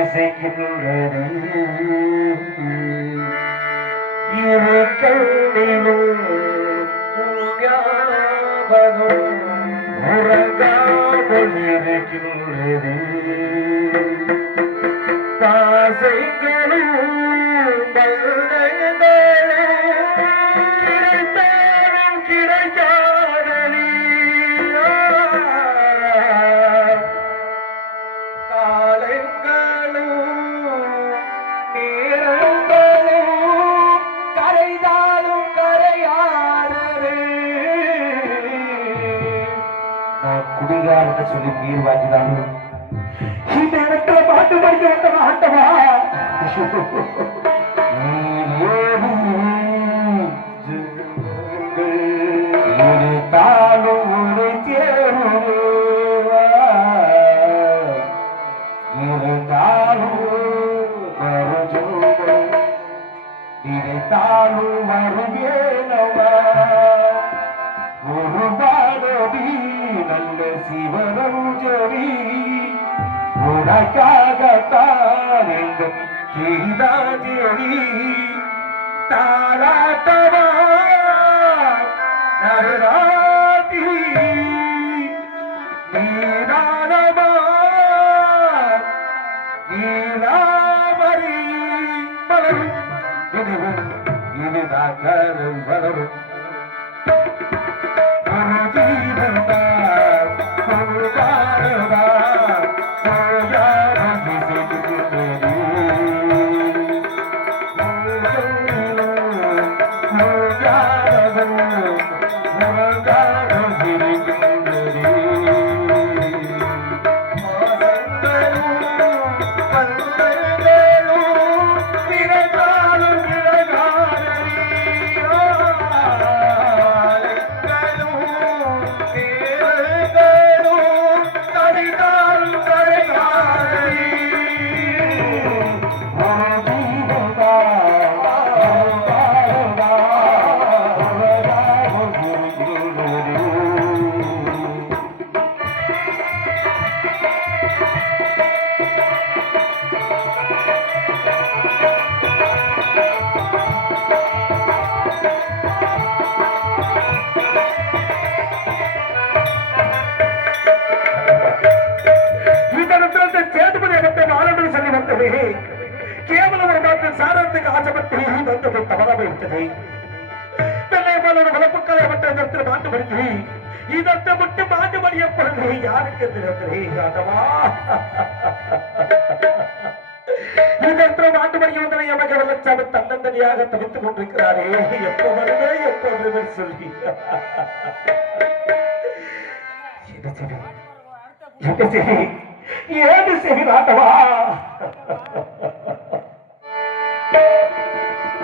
இசைக்கின்றது இரு கண்ணிலும் ஞாபகம் உறங்காமல் இருக்கின்றது பாசைகளும் குடிகாரன்னு சொல்லி நீர் வாங்கினாலும் இந்த இடத்துல பாட்டு படிக்க வந்த ஆட்டமா நினைத்தாலும் வருவேனவா ஒரு பாடடி நல்ல சிவனஞ்சரி உனக்காகத்தான் இந்த கீதாஞ்சலி தாளாட்டவா நரராதி நீரானவா நீலாமரி மலரும் இதுவும் இனிதா கரும் வளரும் சாரத்துக்கு தவறாக விட்டது பெண்ணைமாலோட மட்டும் யாருக்கு ஆண்டவா. இதற்கு மாண்டு மடிய வந்தனை எமக்கு எப்போ வருவே எப்போ ஏது சரி